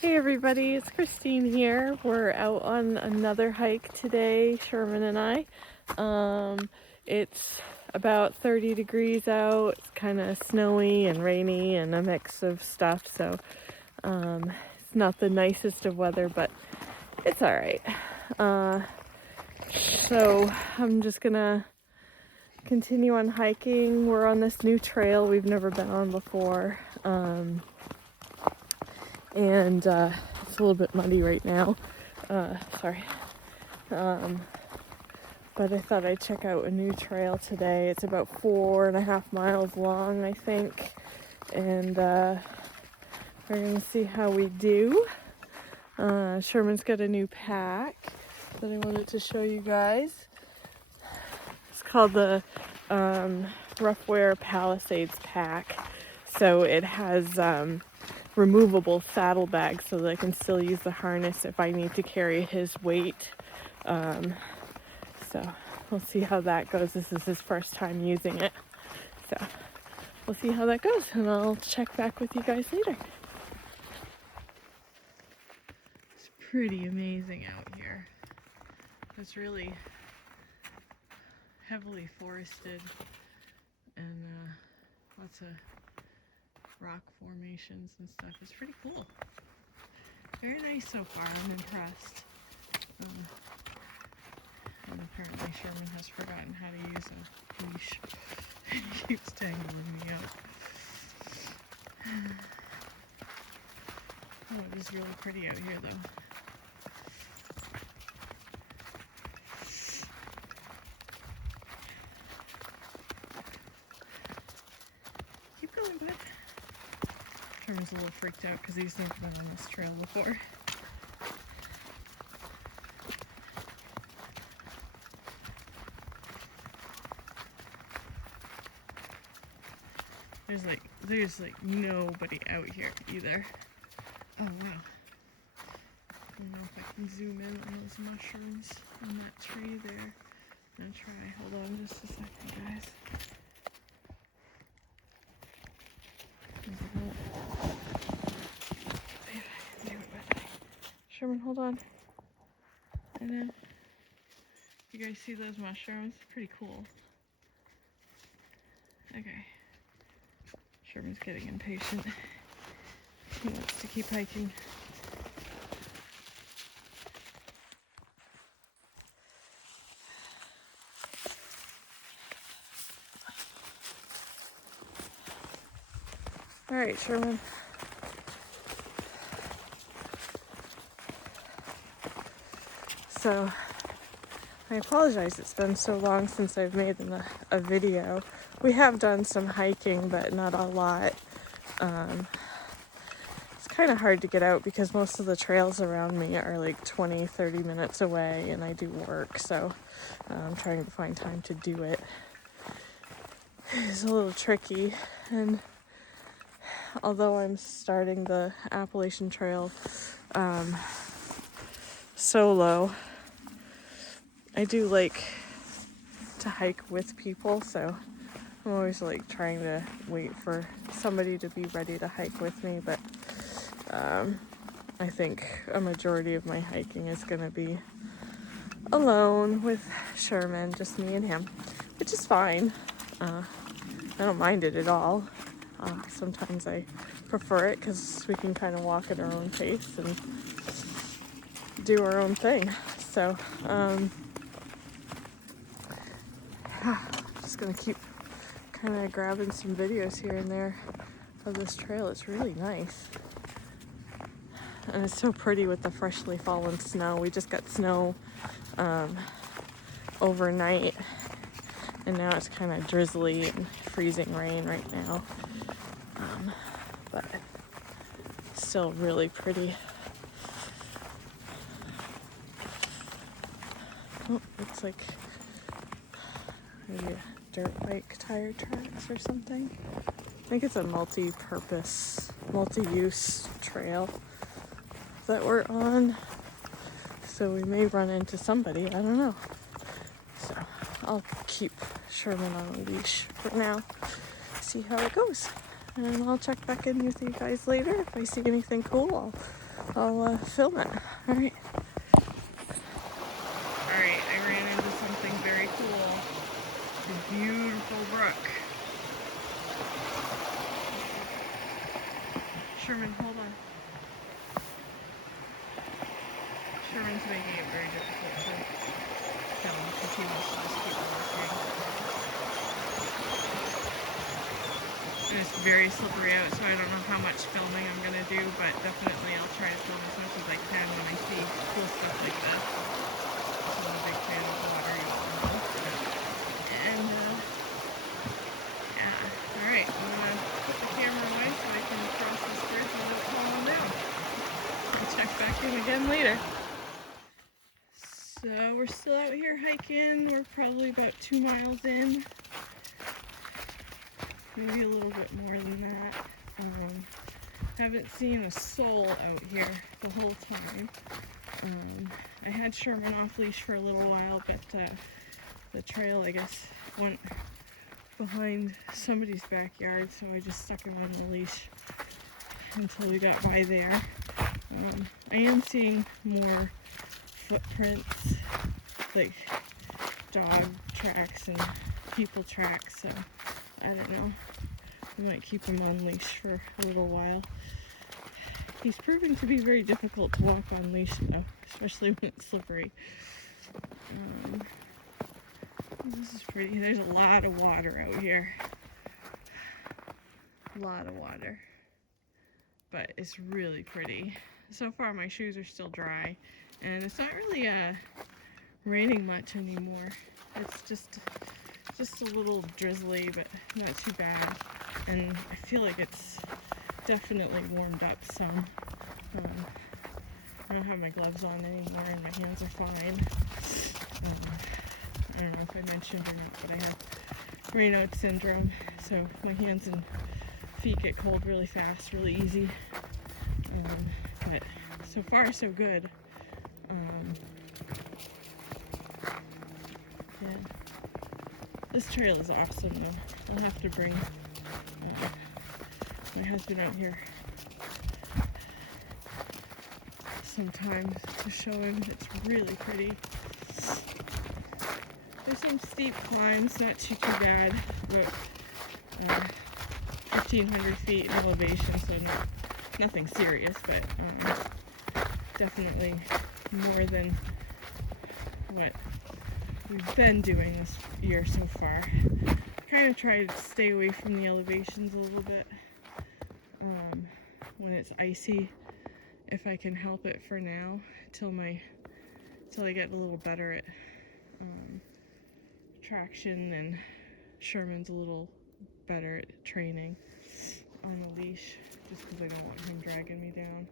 Hey everybody, it's Christine here. We're out on another hike today, Sherman and I. It's about 30 degrees out. It's kind of snowy and rainy and a mix of stuff, so it's not the nicest of weather, but it's all right. So I'm just gonna continue on hiking. We're on this new trail we've never been on before. And it's a little bit muddy right now. Sorry. But I thought I'd check out a new trail today. It's about 4.5 miles long, I think. And we're gonna see how we do. Sherman's got a new pack that I wanted to show you guys. It's called the Roughwear Palisades pack. So it has removable saddlebags so that I can still use the harness if I need to carry his weight. So we'll see how that goes. This is his first time using it. So we'll see how that goes and I'll check back with you guys later. It's pretty amazing out here. It's really heavily forested and lots of rock formations and stuff. It's pretty cool. Very nice so far. I'm impressed. And apparently Sherman has forgotten how to use a leash. He keeps tangling me up. Oh, it is really pretty out here though. Keep going, bud. Sherman's a little freaked out because he's never been on this trail before. There's like nobody out here either. Oh wow. I don't know if I can zoom in on those mushrooms on that tree there. I'm gonna try. Hold on just a second, guys. Sherman, hold on. And then you guys see those mushrooms? Pretty cool. Okay. Sherman's getting impatient. He wants to keep hiking. All right, Sherman. So, I apologize, it's been so long since I've made a video. We have done some hiking, but not a lot. It's kind of hard to get out because most of the trails around me are like 20-30 minutes away and I do work, so I'm trying to find time to do it. It's a little tricky, and although I'm starting the Appalachian Trail solo, I do like to hike with people, so I'm always like trying to wait for somebody to be ready to hike with me, but I think a majority of my hiking is going to be alone with Sherman, just me and him, which is fine. I don't mind it at all. Sometimes I prefer it because we can kind of walk at our own pace and do our own thing. So, just gonna keep kind of grabbing some videos here and there of this trail. It's really nice. And it's so pretty with the freshly fallen snow. We just got snow overnight, and now it's kind of drizzly and freezing rain right now. But still really pretty. Oh, looks like maybe a dirt bike tire tracks or something. I think it's a multi-purpose, multi-use trail that we're on. So we may run into somebody, I don't know. So I'll keep Sherman on a leash for now, see how it goes. And I'll check back in with you guys later. If I see anything cool, I'll film it. Alright. Alright, I ran into something very cool. A beautiful brook. Sherman, hold on. Sherman's making it very difficult to film because he wants to just keep walking. And it's very slippery out, so I don't know how much filming I'm going to do, but definitely I'll try to film as much as I can when I see cool stuff like this. I'm a big fan of water, you all know. And, yeah. Alright, I'm going to put the camera away so I can cross this bridge without falling down. I'll check back in again later. So we're still out here hiking. We're probably about 2 miles in. Maybe a little bit more than that. Haven't seen a soul out here the whole time. I had Sherman off leash for a little while, but the trail, I guess, went behind somebody's backyard, so I just stuck him on the leash until we got by there. I am seeing more footprints, like dog tracks and people tracks, so I don't know. I might keep him on leash for a little while. He's proving to be very difficult to walk on leash though, especially when it's slippery. This is pretty. There's a lot of water out here. A lot of water. But it's really pretty. So far my shoes are still dry, and it's not really raining much anymore. It's just a little drizzly, but not too bad. And I feel like it's definitely warmed up some. I don't have my gloves on anymore, and my hands are fine. I don't know if I mentioned or not, but I have Raynaud's syndrome, so my hands and feet get cold really fast, really easy. But so far so good. Yeah. This trail is awesome though. I'll have to bring my husband out here sometime to show him. It's really pretty. There's some steep climbs, not too bad. About 1,500 feet in elevation, so nothing serious, but definitely more than what we've been doing this year so far. Kind of try to stay away from the elevations a little bit when it's icy, if I can help it for now, till I get a little better at traction, and Sherman's a little better at training on a leash, just because I don't want him dragging me down.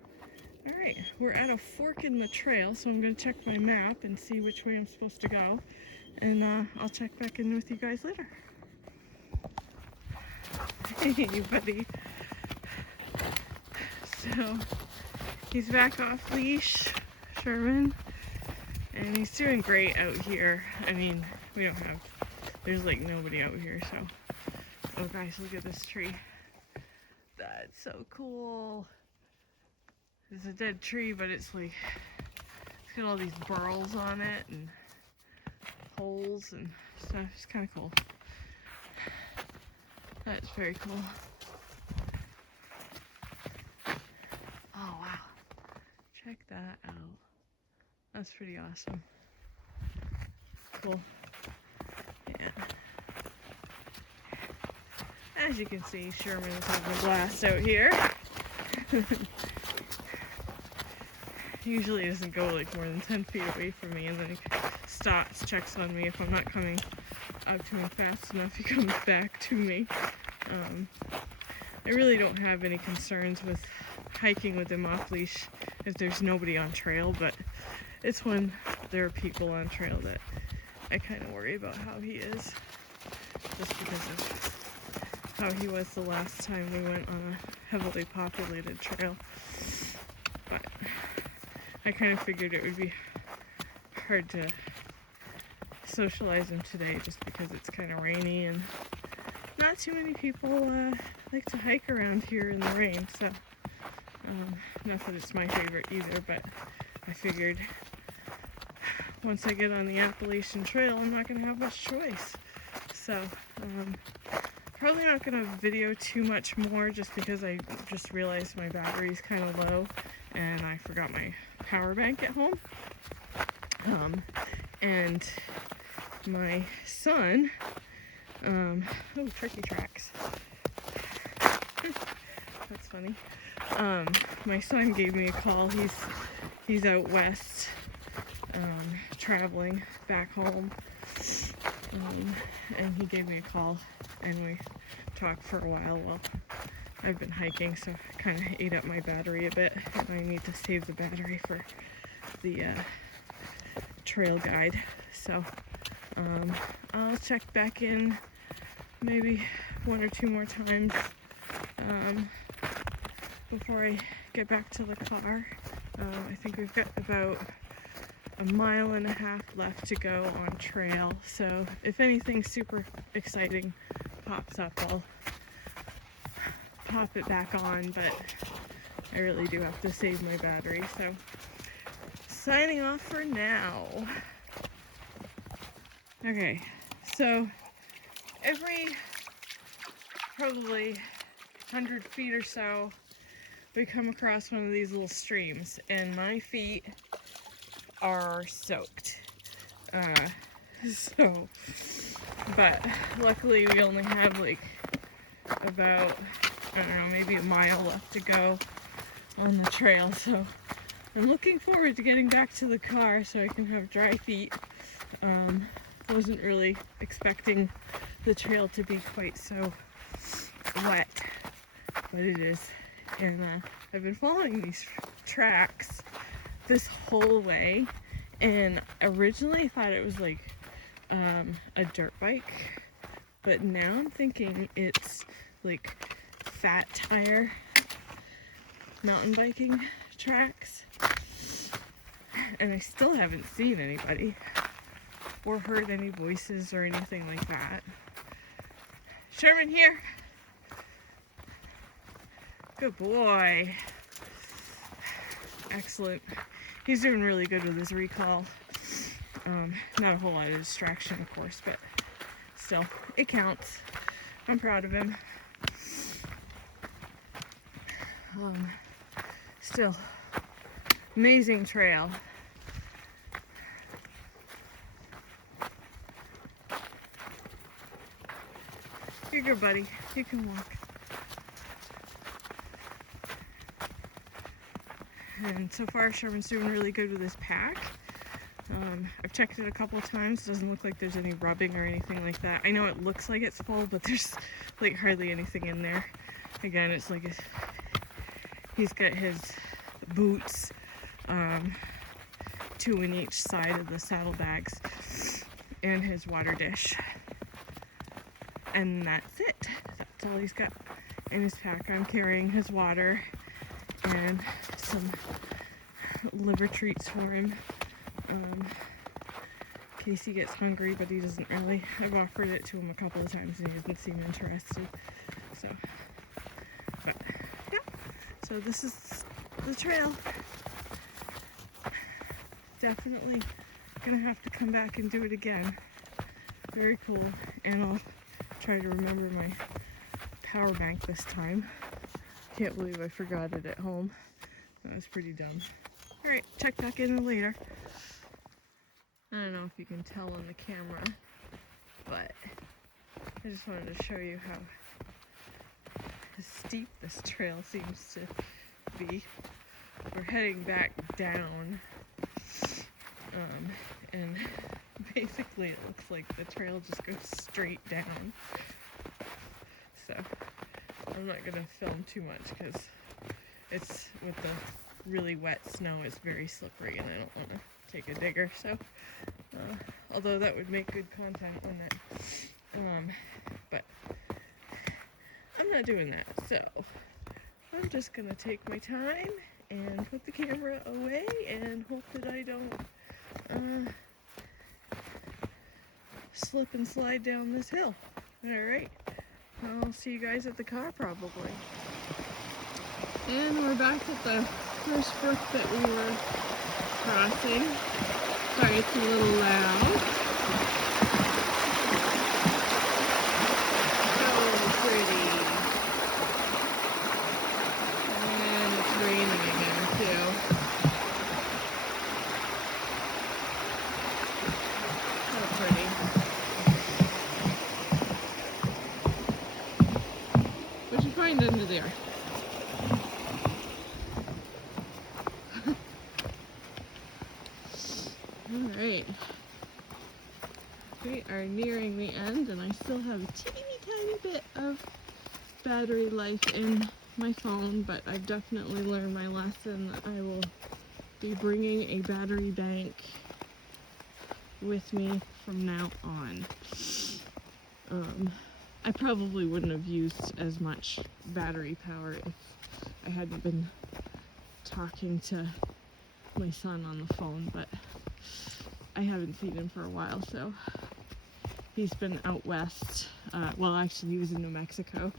Alright, we're at a fork in the trail, so I'm going to check my map and see which way I'm supposed to go, and I'll check back in with you guys later. Hey buddy. So he's back off leash, Sherman, and he's doing great out here. I mean, there's like nobody out here, so. Oh guys, look at this tree. That's so cool. It's a dead tree, but it's like, it's got all these burls on it and holes and stuff. It's kind of cool. That's very cool. Oh wow. Check that out. That's pretty awesome. Cool. Yeah. As you can see, Sherman is having a blast out here. Usually doesn't go like more than 10 feet away from me, and then he stops, checks on me. If I'm not coming up to him fast enough, he comes back to me. I really don't have any concerns with hiking with him off leash if there's nobody on trail, but it's when there are people on trail that I kind of worry about how he is, just because of how he was the last time we went on a heavily populated trail. But I kind of figured it would be hard to socialize him today, just because it's kind of rainy and not too many people like to hike around here in the rain, so Not that it's my favorite either, but I figured once I get on the Appalachian Trail, I'm not going to have much choice. So, probably not going to video too much more just because I just realized my battery's kind of low and I forgot my power bank at home. And my son, oh, turkey tracks. That's funny. My son gave me a call. He's out west, traveling back home, and he gave me a call, and we talked for a while. Well, I've been hiking, so it kind of ate up my battery a bit, and I need to save the battery for the trail guide. So I'll check back in maybe 1 or 2 more times before I get back to the car. I think we've got about 1.5 miles left to go on trail, so if anything super exciting pops up, I'll pop it back on, but I really do have to save my battery. So signing off for now. Okay, so every probably 100 feet or so, we come across one of these little streams, and my feet are soaked. But luckily we only have like about, I don't know, maybe 1 mile left to go on the trail, so I'm looking forward to getting back to the car so I can have dry feet. Wasn't really expecting the trail to be quite so wet, but it is. And I've been following these tracks this whole way, and originally I thought it was like a dirt bike, but now I'm thinking it's like fat tire mountain biking tracks, and I still haven't seen anybody or heard any voices or anything like that. Sherman here. Good boy. Excellent. He's doing really good with his recall. Not a whole lot of distraction, of course, but still, it counts. I'm proud of him. Still, amazing trail. You're good, buddy. You can walk. And so far, Sherman's doing really good with his pack. I've checked it a couple of times. It doesn't look like there's any rubbing or anything like that. I know it looks like it's full, but there's like hardly anything in there. Again, it's like he's got his boots, 2 in each side of the saddlebags, and his water dish. And that's it. That's all he's got in his pack. I'm carrying his water and some liver treats for him in case he gets hungry, but he doesn't really. I've offered it to him a couple of times and he doesn't seem interested. So, but yeah, so this is the trail. Definitely gonna have to come back and do it again. Very cool, and I'll try to remember my power bank this time. Can't believe I forgot it at home. That was pretty dumb. Alright, check back in later. I don't know if you can tell on the camera, but I just wanted to show you how steep this trail seems to be. We're heading back down, and basically it looks like the trail just goes straight down. So I'm not gonna film too much because it's with the really wet snow, it's very slippery and I don't want to take a digger. So although that would make good content, wouldn't it? But I'm not doing that, so I'm just gonna take my time and put the camera away and hope that I don't slip and slide down this hill. Alright, I'll see you guys at the car probably. And we're back at the first brook that we were crossing. Sorry, it's a little loud. So pretty. And it's raining again too. So pretty. What'd you find under there? Alright, we are nearing the end and I still have a teeny tiny bit of battery life in my phone, but I've definitely learned my lesson that I will be bringing a battery bank with me from now on. I probably wouldn't have used as much battery power if I hadn't been talking to my son on the phone, but I haven't seen him for a while, so he's been out west. Well, actually, he was in New Mexico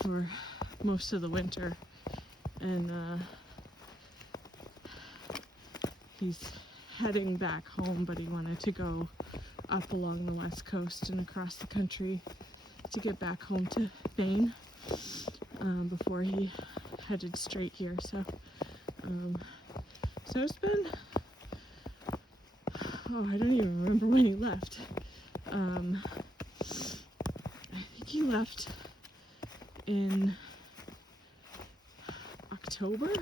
for most of the winter, and he's heading back home, but he wanted to go up along the west coast and across the country to get back home to Maine before he headed straight here. So it's been, I don't even remember when he left. I think he left in October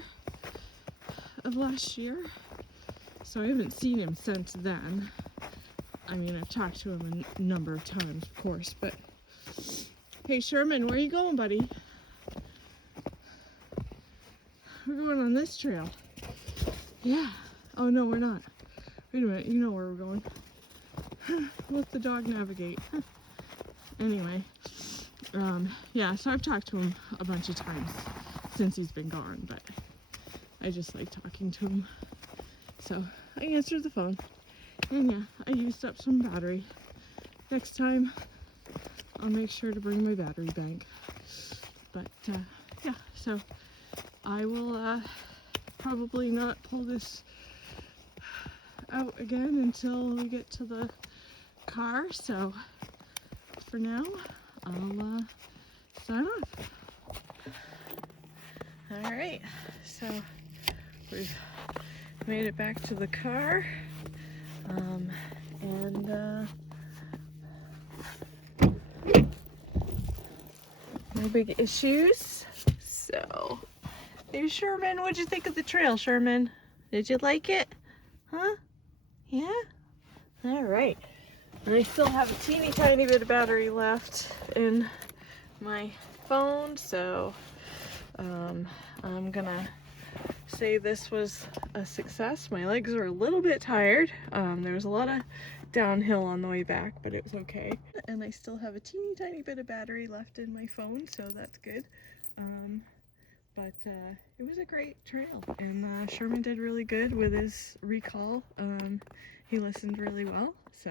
of last year. So I haven't seen him since then. I mean, I've talked to him a number of times, of course, but hey, Sherman, where are you going, buddy? We're going on this trail. Yeah. Oh, no, we're not. Wait a minute, you know where we're going. Let the dog navigate. Anyway, yeah, so I've talked to him a bunch of times since he's been gone, but I just like talking to him. So I answered the phone, and yeah, I used up some battery. Next time, I'll make sure to bring my battery bank. But yeah, so I will probably not pull this out again until we get to the car. So for now, I'll sign off. All right, so we've made it back to the car, and no big issues. So, hey Sherman, what'd you think of the trail, Sherman? Did you like it? Huh? Yeah? All right. And I still have a teeny tiny bit of battery left in my phone, so I'm gonna say this was a success. My legs are a little bit tired. There was a lot of downhill on the way back, but it was okay. And I still have a teeny tiny bit of battery left in my phone, so that's good. But it was a great trail, and Sherman did really good with his recall. He listened really well, so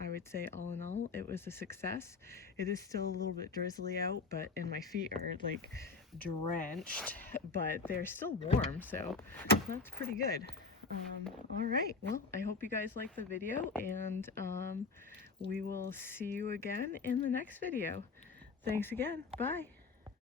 I would say all in all it was a success. It is still a little bit drizzly out, and my feet are like drenched, but they're still warm, so that's pretty good. All right, well, I hope you guys liked the video, and we will see you again in the next video. Thanks again. Bye.